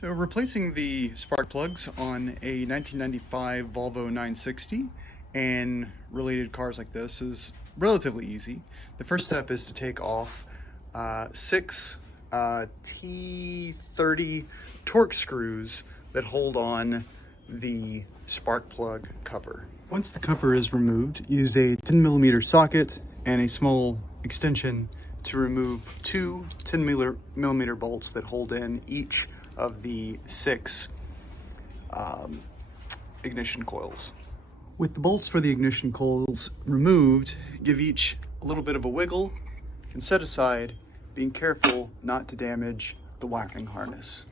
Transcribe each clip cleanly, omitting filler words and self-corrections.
So replacing the spark plugs on a 1995 Volvo 960 and related cars like this is relatively easy. The first step is to take off six T30 Torx screws that hold on the spark plug cover. Once the cover is removed, use a 10mm socket and a small extension to remove two 10mm bolts that hold in each of the six ignition coils. With the bolts for the ignition coils removed, give each a little bit of a wiggle and set aside, being careful not to damage the wiring harness.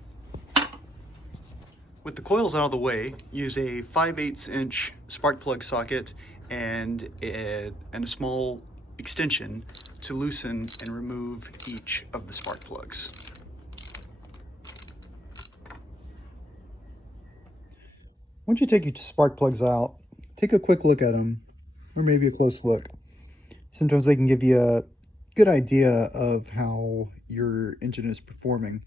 With the coils out of the way, use a 5/8 inch spark plug socket and a small extension to loosen and remove each of the spark plugs. Once you take your spark plugs out, take a quick look at them, or maybe a close look. Sometimes they can give you a good idea of how your engine is performing.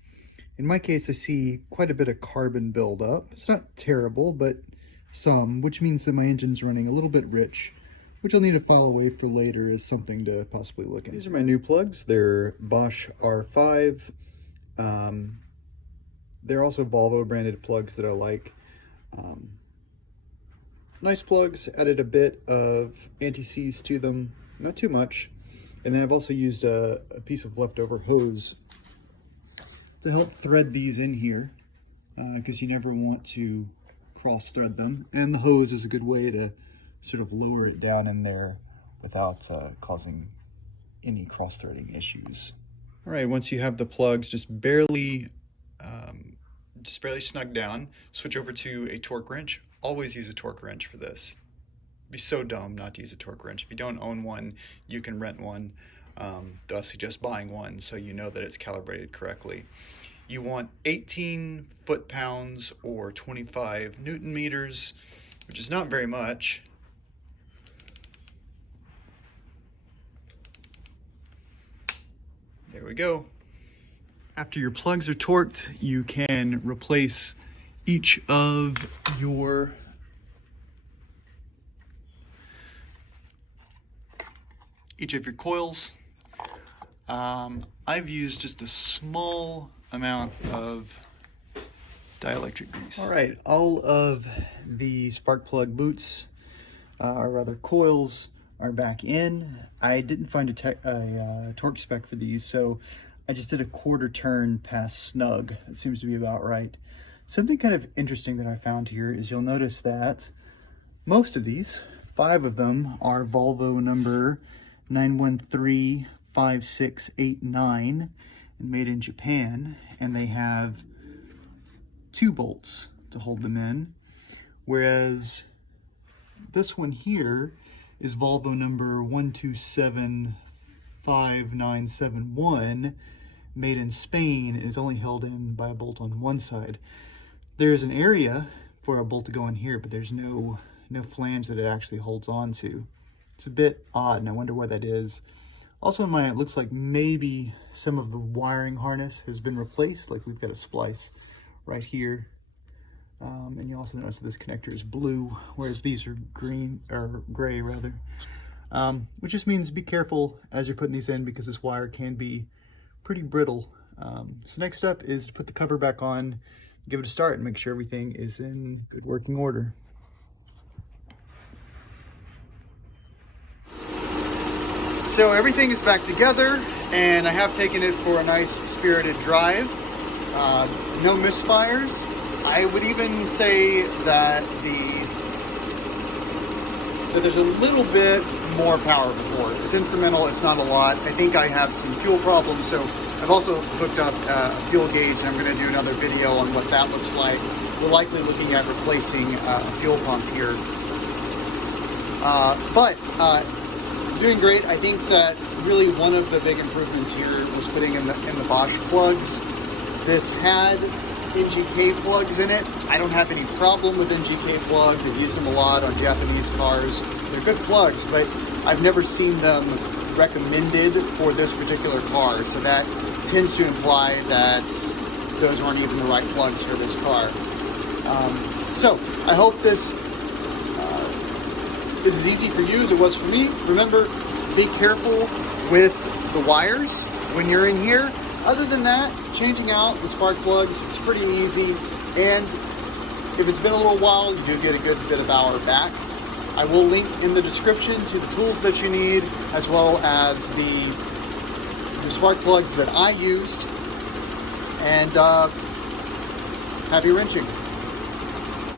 In my case, I see quite a bit of carbon buildup. It's not terrible, but some, which means that my engine's running a little bit rich, which I'll need to file away for later as something to possibly look at. These are my new plugs. They're Bosch R5. They're also Volvo branded plugs that I like. Nice plugs, added a bit of anti-seize to them, not too much. And then I've also used a piece of leftover hose to help thread these in here, because you never want to cross thread them. And the hose is a good way to sort of lower it down in there without causing any cross threading issues. All right, once you have the plugs just barely snug down, switch over to a torque wrench. Always use a torque wrench for this. It'd be so dumb not to use a torque wrench. If you don't own one, you can rent one. Though I suggest buying one so you know that it's calibrated correctly. You want 18 foot-pounds or 25 Newton meters, which is not very much. There we go. After your plugs are torqued, you can replace each of your coils. I've used just a small amount of dielectric grease. All right, all of the spark plug boots, or rather coils, are back in. I didn't find a torque spec for these, so I just did a quarter turn past snug. It seems to be about right. Something kind of interesting that I found here is you'll notice that most of these, 5 of them, are Volvo number 9135689 and made in Japan, and they have 2 bolts to hold them in, whereas this one here is Volvo number 1275971, made in Spain, and is only held in by a bolt on one side. There's an area for a bolt to go in here, but there's no flange that it actually holds on to. It's a bit odd, and I wonder why that is. Also in mine, it looks like maybe some of the wiring harness has been replaced, like we've got a splice right here. And you also notice this connector is blue, whereas these are green, or gray rather. Which just means be careful as you're putting these in, because this wire can be pretty brittle. So next step is to put the cover back on, give it a start, and make sure everything is in good working order. So everything is back together, and I have taken it for a nice spirited drive. No misfires. I would even say that there's a little bit more power before. It's incremental, it's not a lot. I think I have some fuel problems, so I've also hooked up a fuel gauge, and I'm going to do another video on what that looks like. We're likely looking at replacing a fuel pump here. But doing great. I think that really one of the big improvements here was putting in the Bosch plugs. This had NGK plugs in it. I don't have any problem with NGK plugs. I've used them a lot on Japanese cars. They're good plugs, but I've never seen them recommended for this particular car. So that tends to imply that those weren't even the right plugs for this car. So I hope this is as easy for you as it was for me. Remember, be careful with the wires when you're in here. Other than that, changing out the spark plugs is pretty easy, and if it's been a little while, you do get a good bit of hour back. I will link in the description to the tools that you need, as well as the spark plugs that I used, and happy wrenching.